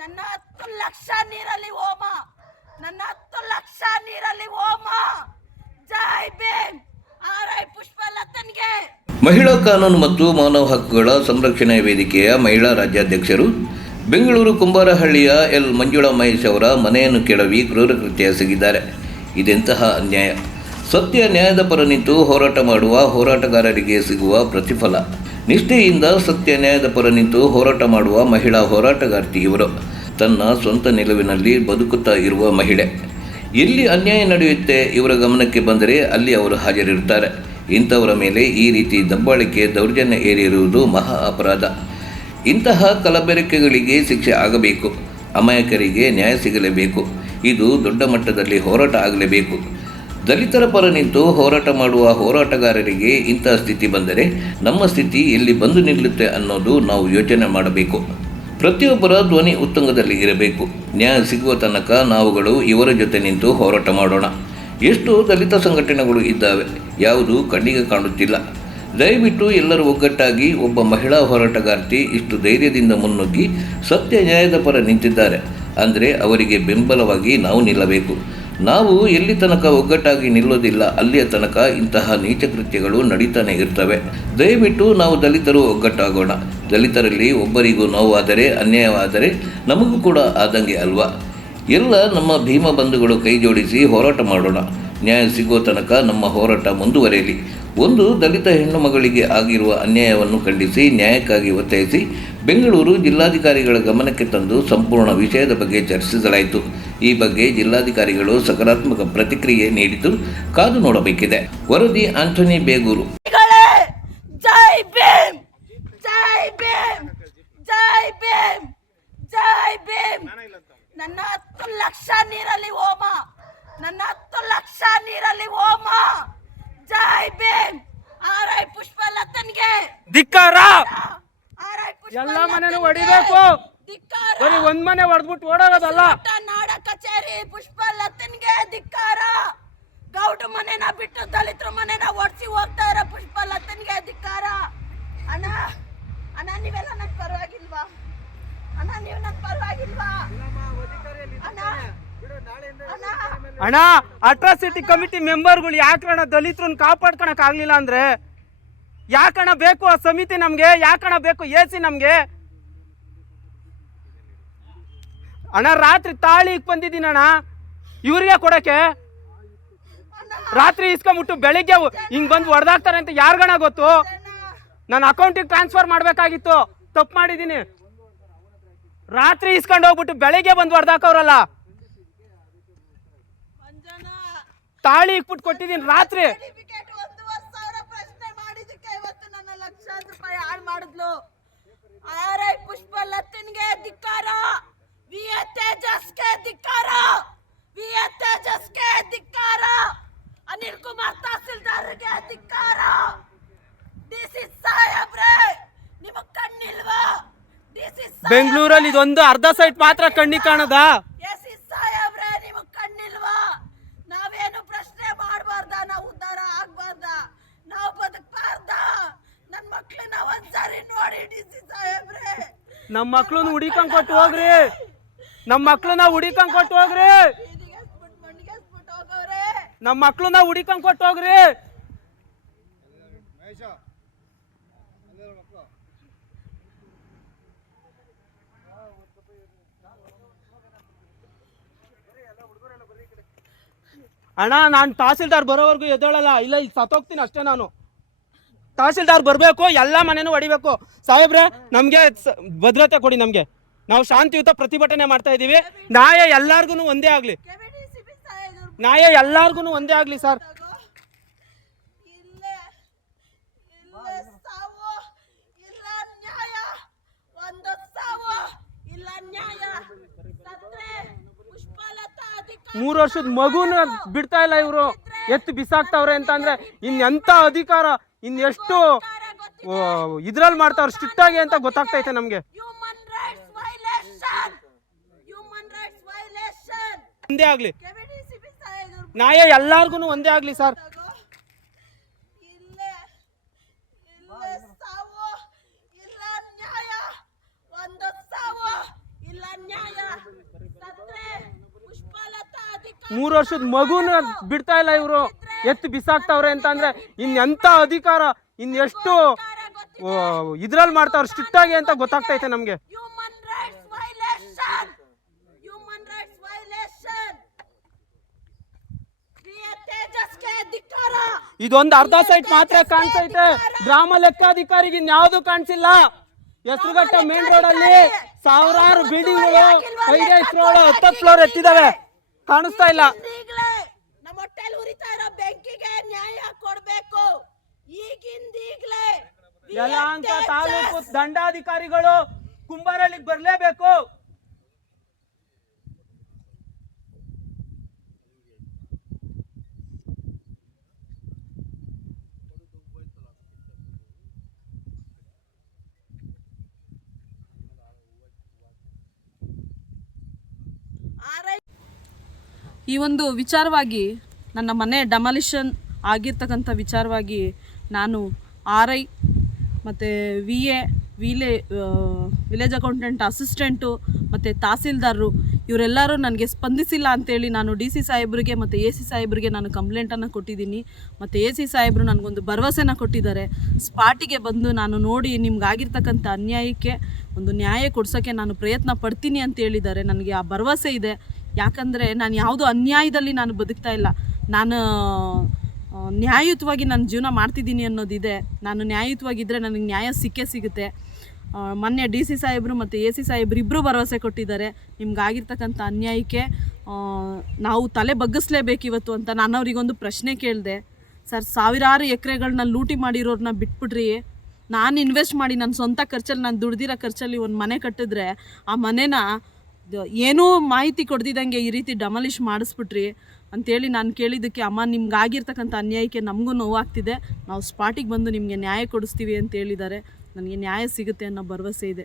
ನನ್ನ 10 ಲಕ್ಷ ನೀರಲ್ಲಿ ಹೋಮ, ನನ್ನ 10 ಲಕ್ಷ ನೀರಲ್ಲಿ ಹೋಮ. ಜೈ ಭೀಮ್. ಆರ್ಐ ಪುಷ್ಪಲತನ್ಗೆ. ಮಹಿಳಾ ಕಾನೂನು ಮತ್ತು ಮಾನವ ಹಕ್ಕುಗಳ ಸಂರಕ್ಷಣೆ ವೇದಿಕೆಯ ಮಹಿಳಾ ರಾಜ್ಯಾಧ್ಯಕ್ಷರು ಬೆಂಗಳೂರು ಕುಂಬಾರಹಳ್ಳಿಯ ಎಲ್ ಮಂಜುಳಾ ಮಹೇಶ್ ಅವರ ಮನೆಯನ್ನು ಕೆಡವಿ ಕ್ರೂರಕೃತ್ಯ ಎಸಗಿದ್ದಾರೆ. ಇದೆಂತಹ ಅನ್ಯಾಯ! ಸತ್ಯ ನ್ಯಾಯದ ಪರ ನಿಂತು ಹೋರಾಟ ಮಾಡುವ ಹೋರಾಟಗಾರರಿಗೆ ಸಿಗುವ ಪ್ರತಿಫಲ. ನಿಷ್ಠೆಯಿಂದ ಸತ್ಯ ನ್ಯಾಯದ ಪರ ನಿಂತು ಹೋರಾಟ ಮಾಡುವ ಮಹಿಳಾ ಹೋರಾಟಗಾರ್ತಿ ಇವರು. ತನ್ನ ಸ್ವಂತ ನಿಲುವಿನಲ್ಲಿ ಬದುಕುತ್ತಾ ಇರುವ ಮಹಿಳೆ. ಎಲ್ಲಿ ಅನ್ಯಾಯ ನಡೆಯುತ್ತೆ ಇವರ ಗಮನಕ್ಕೆ ಬಂದರೆ ಅಲ್ಲಿ ಅವರು ಹಾಜರಿರುತ್ತಾರೆ. ಇಂಥವರ ಮೇಲೆ ಈ ರೀತಿ ದಬ್ಬಾಳಿಕೆ ದೌರ್ಜನ್ಯ ಏರಿರುವುದು ಮಹಾ ಅಪರಾಧ. ಇಂತಹ ಕಲಬೆರಕೆಗಳಿಗೆ ಶಿಕ್ಷೆ ಆಗಬೇಕು. ಅಮಾಯಕರಿಗೆ ನ್ಯಾಯ ಸಿಗಲೇಬೇಕು. ಇದು ದೊಡ್ಡ ಮಟ್ಟದಲ್ಲಿ ಹೋರಾಟ ಆಗಲೇಬೇಕು. ದಲಿತರ ಪರ ನಿಂತು ಹೋರಾಟ ಮಾಡುವ ಹೋರಾಟಗಾರರಿಗೆ ಇಂತಹ ಸ್ಥಿತಿ ಬಂದರೆ ನಮ್ಮ ಸ್ಥಿತಿ ಎಲ್ಲಿ ಬಂದು ನಿಲ್ಲುತ್ತೆ ಅನ್ನೋದು ನಾವು ಯೋಚನೆ ಮಾಡಬೇಕು. ಪ್ರತಿಯೊಬ್ಬರ ಧ್ವನಿ ಉತ್ತುಂಗದಲ್ಲಿ ಇರಬೇಕು. ನ್ಯಾಯ ಸಿಗುವ ತನಕ ನಾವುಗಳು ಇವರ ಜೊತೆ ನಿಂತು ಹೋರಾಟ ಮಾಡೋಣ. ಎಷ್ಟು ದಲಿತ ಸಂಘಟನೆಗಳು ಇದ್ದಾವೆ, ಯಾವುದು ಕಣ್ಣಿಗೆ ಕಾಣುತ್ತಿಲ್ಲ. ದಯವಿಟ್ಟು ಎಲ್ಲರೂ ಒಗ್ಗಟ್ಟಾಗಿ ಒಬ್ಬ ಮಹಿಳಾ ಹೋರಾಟಗಾರ್ತಿ ಇಷ್ಟು ಧೈರ್ಯದಿಂದ ಮುನ್ನುಗ್ಗಿ ಸತ್ಯ ನ್ಯಾಯದ ಪರ ನಿಂತಿದ್ದಾರೆ ಅಂದರೆ ಅವರಿಗೆ ಬೆಂಬಲವಾಗಿ ನಾವು ನಿಲ್ಲಬೇಕು. ನಾವು ಎಲ್ಲಿ ತನಕ ಒಗ್ಗಟ್ಟಾಗಿ ನಿಲ್ಲೋದಿಲ್ಲ ಅಲ್ಲಿಯ ತನಕ ಇಂತಹ ನೀಚ ಕೃತ್ಯಗಳು ನಡೀತಾನೆ ಇರ್ತವೆ. ದಯವಿಟ್ಟು ನಾವು ದಲಿತರು ಒಗ್ಗಟ್ಟಾಗೋಣ. ದಲಿತರಲ್ಲಿ ಒಬ್ಬರಿಗೂ ನೋವಾದರೆ ಅನ್ಯಾಯವಾದರೆ ನಮಗೂ ಕೂಡ ಆದಂಗೆ ಅಲ್ವಾ? ಎಲ್ಲ ನಮ್ಮ ಭೀಮ ಬಂಧುಗಳು ಕೈ ಜೋಡಿಸಿ ಹೋರಾಟ ಮಾಡೋಣ. ನ್ಯಾಯ ಸಿಗೋ ತನಕ ನಮ್ಮ ಹೋರಾಟ ಮುಂದುವರೆಯಲಿ. ಒಂದು ದಲಿತ ಹೆಣ್ಣು ಮಗಳಿಗೆ ಆಗಿರುವ ಅನ್ಯಾಯವನ್ನು ಖಂಡಿಸಿ ನ್ಯಾಯಕ್ಕಾಗಿ ಒತ್ತಾಯಿಸಿ ಬೆಂಗಳೂರು ಜಿಲ್ಲಾಧಿಕಾರಿಗಳ ಗಮನಕ್ಕೆ ತಂದು ಸಂಪೂರ್ಣ ವಿಷಯದ ಬಗ್ಗೆ ಚರ್ಚಿಸಲಾಯಿತು. ಈ ಬಗ್ಗೆ ಜಿಲ್ಲಾಧಿಕಾರಿಗಳು ಸಕಾರಾತ್ಮಕ ಪ್ರತಿಕ್ರಿಯೆ ನೀಡಿದ್ದು ಕಾದು ನೋಡಬೇಕಿದೆ. ವರದಿ ಆಂಟನಿ ಬೇಗೂರು. ಜೈ ಭೀಮ್, ಜೈ ಭೀಮ್, ಜೈ ಭೀಮ್, ಜೈ ಭೀಮ್. ನನ್ನ 10 ಲಕ್ಷ ನೀರಲ್ಲಿ ಹೋಮ, ನನ್ನ 10 ಲಕ್ಷ ನೀರಲ್ಲಿ ಹೋಮ. ಜೈ ಭೀಮ್. ಆರ್ಐ ಪುಷ್ಪಲತನ್ಗೆ ಧಿಕ್ಕಾರ. ಆರ್ಐ ಎಲ್ಲ ಮನೆನೂ ಹೊಡಿಬೇಕು. ಬರೀ ಒಂದ್ ಮನೆ ಹೊಡೆದ್ಬಿಟ್ಟು ಓಡೋದಲ್ಲ. ನಾಡ ಕಚೇರಿ ಪುಷ್ಪಲತನ್ಗೆ ಧಿಕ್ಕಾರ. ಗೌಡ ಮನೆನ ಬಿಟ್ಟು ದಲಿತರ ಮನೆನ ಓಡಿಸಿ ಹೋಗ್ತಾ ಇರೋ ಪುಷ್ಪಲತನ್ಗೆ ಧಿಕ್ಕಾರ. ಅಣ್ಣ ಅಣ್ಣ ನೀವೆಲ್ಲ ನನ್ ಪರವಾಗಿಲ್ವಾ? ಅಣ್ಣ ನೀವು ನನ್ ಪರವಾಗಿಲ್ವಾ? ಅಣ್ಣ ಅಟ್ರಾಸಿಟಿ ಕಮಿಟಿ ಮೆಂಬರ್ಗಳು ಯಾಕಣ್ಣ ದಲಿತರನ್ನ ಕಾಪಾಡ್ಕೊಳಕ್ ಆಗ್ಲಿಲ್ಲ ಅಂದ್ರೆ ಯಾಕಣ್ಣ ಬೇಕು ಆ ಸಮಿತಿ? ನಮ್ಗೆ ಯಾಕಣ್ಣ ಬೇಕು ಎಸಿ ನಮ್ಗೆ? ಅಣ್ಣ ರಾತ್ರಿ ತಾಳಿಗೆ ಬಂದಿದ್ದೀನಿ ಅಣ್ಣ ಇವ್ರಿಗೆ ಕೊಡಕ್ಕೆ. ರಾತ್ರಿ ಇಸ್ಕೊಂಬಿಟ್ಟು ಬೆಳಿಗ್ಗೆ ಹಿಂಗ್ ಬಂದು ಹೊಡೆದಾಕ್ತಾರೆ ಅಂತ ಯಾರ್ಗಣ ಗೊತ್ತು? ನನ್ನ ಅಕೌಂಟಿಗೆ ಟ್ರಾನ್ಸ್ಫರ್ ಮಾಡ್ಬೇಕಾಗಿತ್ತು, ತಪ್ಪು ಮಾಡಿದ್ದೀನಿ. ರಾತ್ರಿ ಇಸ್ಕೊಂಡು ಹೋಗ್ಬಿಟ್ಟು ಬೆಳಿಗ್ಗೆ ಬಂದು ಹೊಡೆದಾಕವ್ರಲ್ಲ. ತಾಳಿ ಇಕ್ಬಿಟ್ಟು ಕೊಟ್ಟಿದ್ದೀನಿ ರಾತ್ರಿ. ಆರ್ಐ ಪುಷ್ಪಲತನ್ಗೆ ಧಿಕ್ಕಾರ. ವಿಎ ತೇಜಸ್ಗೆ ಧಿಕ್ಕಾರ. ವಿಎ ತೇಜಸ್ಗೆ ಧಿಕ್ಕಾರ. ಅನಿಲ್ ಕುಮಾರ್ ತಹಸೀಲ್ದಾರ್ಗೆ ಧಿಕ್ಕಾರ. ಡಿಸಿ ಸಾಹೇಬ್ರೆ ನಿಮಗೆ ಕಣ್ಣಿಲ್ವಾ? ಬೆಂಗಳೂರಲ್ಲಿ ಇದೊಂದು ಅರ್ಧ ಸೈಟ್ ಮಾತ್ರ ಕಣ್ಣಿಗೆ ಕಾಣದ. ಎಸಿ ಸಾಹೇಬ್ರೆ ನಿಮಗೆ ಕಣ್ಣಿಲ್ವಾ? ನಾವೇನು ಪ್ರಶ್ನೆ ಮಾಡಬಾರ್ದ? ನಾವು ಉದ್ಧಾರ ಆಗ್ಬಾರ್ದ? ನಾವು ಬದುಕಬಾರ್ದ? ನನ್ನ ಮಕ್ಕಳನ್ನ ಒಂದ್ಸಾರಿ ನೋಡಿ ಡಿಸಿ ಸಾಹೇಬ್ರೆ. ನಮ್ಮ ಮಕ್ಕಳನ್ನ ಹುಡಿಕೊಂಡ್ ಕೊಟ್ಟು ಹೋಗ್ರಿ. ನಮ್ಮ ಮಕ್ಕಳನ್ನ ಹುಡಿಕೊಂಡ್ ಕೊಟ್ಟು ಹೋಗ್ರಿ. ನಮ್ಮ ಮಕ್ಕಳನ್ನ ಹುಡಿಕೊಂಡ್ ಕೊಟ್ಟು ಹೋಗ್ರಿ. ಅಣ್ಣ ನಾನು ತಹಸೀಲ್ದಾರ್ ಬರೋವರೆಗೂ ಎದ್ದೇಳಲ್ಲ. ಇಲ್ಲ ಈಗ ಸತ್ತೋಗ್ತೀನಿ ಅಷ್ಟೇ. ನಾನು ತಹಸೀಲ್ದಾರ್ ಬರಬೇಕು, ಎಲ್ಲ ಮನೆನೂ ಹೊಡಿಬೇಕು. ಸಾಹೇಬ್ರೆ ನಮಗೆ ಭದ್ರತೆ ಕೊಡಿ. ನಮಗೆ ನಾವು ಶಾಂತಿಯುತ ಪ್ರತಿಭಟನೆ ಮಾಡ್ತಾ ಇದ್ದೀವಿ. ನ್ಯಾಯ ಎಲ್ಲಾರ್ಗು ಒಂದೇ ಆಗಲಿ. ನ್ಯಾಯ ಎಲ್ಲಾರ್ಗು ಒಂದೇ ಆಗಲಿ ಸರ್. ಮೂರು ವರ್ಷದ ಮಗುನ ಬಿಡ್ತಾ ಇಲ್ಲ ಇವರು, ಎತ್ತು ಬಿಸಾಕ್ತಾವ್ರೆ ಅಂತಂದ್ರೆ ಇನ್ನೆಂತ ಅಧಿಕಾರ, ಇನ್ನೆಷ್ಟು ಇದ್ರಲ್ಲಿ ಮಾಡ್ತಾವ್ರೆ ಸ್ಟ್ರಿಕ್ಟ್ ಆಗಿ ಅಂತ ಗೊತ್ತಾಗ್ತೈತೆ ನಮ್ಗೆ. ಒಂದೇ ಆಗ್ಲಿ, ನ್ಯಾಯ ಎಲ್ಲಾರ್ಗು ಒಂದೇ ಆಗ್ಲಿ ಸರ್. ಇಲ್ಲ ನ್ಯಾಯ 3 ವರ್ಷದ ಮಗುನ ಬಿಡ್ತಾ ಇಲ್ಲ ಇವರು, ಎತ್ತು ಬಿಸಾಕ್ತಾವ್ರೆ ಅಂತ ಅಂದ್ರೆ ಇನ್ನೆಂತ ಅಧಿಕಾರ, ಇನ್ನೆಷ್ಟು ಇದ್ರಲ್ಲಿ ಮಾಡ್ತಾವ್ರೆ ಸ್ಟ್ರಿಕ್ಟ್ ಆಗಿ ಅಂತ ಗೊತ್ತಾಗ್ತೈತೆ ನಮ್ಗೆ. Human rights violation, human rights violation. ತೇಜಸ್ಗೆ ಧಿಕ್ಕಾರ. ಇದೊಂದು ಅರ್ಧ ಸೈಟ್ ಮಾತ್ರ ಕಾಣಿಸೈತೆ, ಗ್ರಾಮ ಲೆಕ್ಕಾಧಿಕಾರಿಗೆ ಇನ್ಯಾವುದು ಕಾಣಿಸಿಲ್ಲ. ಹೆಸರುಘಟ್ಟ ಮೇನ್ ರೋಡ್ ಅಲ್ಲಿ ಸಾವಿರಾರು ಬಿಲ್ಡಿಂಗ್ಗಳು 5 ಫ್ಲೋರ್ 10 ಫ್ಲೋರ್ ಎತ್ತಿದಾವೆ, ಕಾಣಿಸ್ತಾ ಇಲ್ಲ. ಈಗಲೇ ನಮ್ಮ ಹೊಟ್ಟೆಲಿ ಉರಿತಾ ಇರೋ ಬೆಂಕಿಗೆ ನ್ಯಾಯ ಕೊಡ್ಬೇಕು ಈಗಿಂದೀಗ್ಲೇ. ಯಲಹಂಕ ತಾಲೂಕು ದಂಡಾಧಿಕಾರಿಗಳು ಕುಂಬಾರಳ್ಳಿಗೆ ಬರ್ಲೇಬೇಕು. ಈ ಒಂದು ವಿಚಾರವಾಗಿ ನನ್ನ ಮನೆ ಡೆಮಾಲಿಷನ್ ಆಗಿರ್ತಕ್ಕಂಥ ವಿಚಾರವಾಗಿ ನಾನು RI ಮತ್ತು ವಿಲೇಜ್ ಅಕೌಂಟೆಂಟ್ ಅಸಿಸ್ಟೆಂಟು ಮತ್ತು ತಹಸೀಲ್ದಾರರು ಇವರೆಲ್ಲರೂ ನನಗೆ ಸ್ಪಂದಿಸಿಲ್ಲ ಅಂತೇಳಿ ನಾನು DC ಸಾಹೇಬ್ರಿಗೆ ಮತ್ತು AC ಸಾಹೇಬ್ರಿಗೆ ನಾನು ಕಂಪ್ಲೇಂಟನ್ನು ಕೊಟ್ಟಿದ್ದೀನಿ. ಮತ್ತು AC ಸಾಹೇಬರು ನನಗೊಂದು ಭರವಸೆನ ಕೊಟ್ಟಿದ್ದಾರೆ, ಸ್ಪಾಟಿಗೆ ಬಂದು ನಾನು ನೋಡಿ ನಿಮ್ಗಾಗಿರ್ತಕ್ಕಂಥ ಅನ್ಯಾಯಕ್ಕೆ ಒಂದು ನ್ಯಾಯ ಕೊಡ್ಸೋಕ್ಕೆ ನಾನು ಪ್ರಯತ್ನ ಪಡ್ತೀನಿ ಅಂತ ಹೇಳಿದ್ದಾರೆ. ನನಗೆ ಆ ಭರವಸೆ ಇದೆ, ಯಾಕಂದರೆ ನಾನು ಯಾವುದೋ ಅನ್ಯಾಯದಲ್ಲಿ ನಾನು ಬದುಕ್ತಾ ಇಲ್ಲ, ನಾನು ನ್ಯಾಯಯುತವಾಗಿ ನನ್ನ ಜೀವನ ಮಾಡ್ತಿದ್ದೀನಿ ಅನ್ನೋದಿದೆ. ನಾನು ನ್ಯಾಯಯುತವಾಗಿದ್ದರೆ ನನಗೆ ನ್ಯಾಯ ಸಿಗುತ್ತೆ. ಮೊನ್ನೆ DC ಸಾಹೇಬರು ಮತ್ತು AC ಸಾಹೇಬರು ಇಬ್ಬರು ಭರವಸೆ ಕೊಟ್ಟಿದ್ದಾರೆ, ನಿಮ್ಗಾಗಿರ್ತಕ್ಕಂಥ ಅನ್ಯಾಯಕ್ಕೆ ನಾವು ತಲೆ ಬಗ್ಗಿಸ್ಲೇಬೇಕು ಇವತ್ತು ಅಂತ. ನಾನು ಅವರಿಗೊಂದು ಪ್ರಶ್ನೆ ಕೇಳಿದೆ, ಸರ್ ಸಾವಿರಾರು ಎಕರೆಗಳನ್ನ ಲೂಟಿ ಮಾಡಿರೋರನ್ನ ಬಿಟ್ಬಿಡ್ರಿ, ನಾನು ಇನ್ವೆಸ್ಟ್ ಮಾಡಿ ನನ್ನ ಸ್ವಂತ ಖರ್ಚಲ್ಲಿ ನಾನು ದುಡ್ದಿರೋ ಖರ್ಚಲ್ಲಿ ಒಂದು ಮನೆ ಕಟ್ಟಿದ್ರೆ ಆ ಮನೆನ ಏನೂ ಮಾಹಿತಿ ಕೊಡ್ದಿದ್ದಂಗೆ ಈ ರೀತಿ ಡೆಮಾಲಿಷ್ ಮಾಡಿಸ್ಬಿಟ್ರಿ ಅಂಥೇಳಿ ನಾನು ಕೇಳಿದ್ದಕ್ಕೆ, ಅಮ್ಮ ನಿಮ್ಗಾಗಿರ್ತಕ್ಕಂಥ ಅನ್ಯಾಯಕ್ಕೆ ನಮಗೂ ನೋವಾಗ್ತಿದೆ, ನಾವು ಸ್ಪಾಟಿಗೆ ಬಂದು ನಿಮಗೆ ನ್ಯಾಯ ಕೊಡಿಸ್ತೀವಿ ಅಂತ ಹೇಳಿದ್ದಾರೆ. ನನಗೆ ನ್ಯಾಯ ಸಿಗುತ್ತೆ ಅನ್ನೋ ಭರವಸೆ ಇದೆ.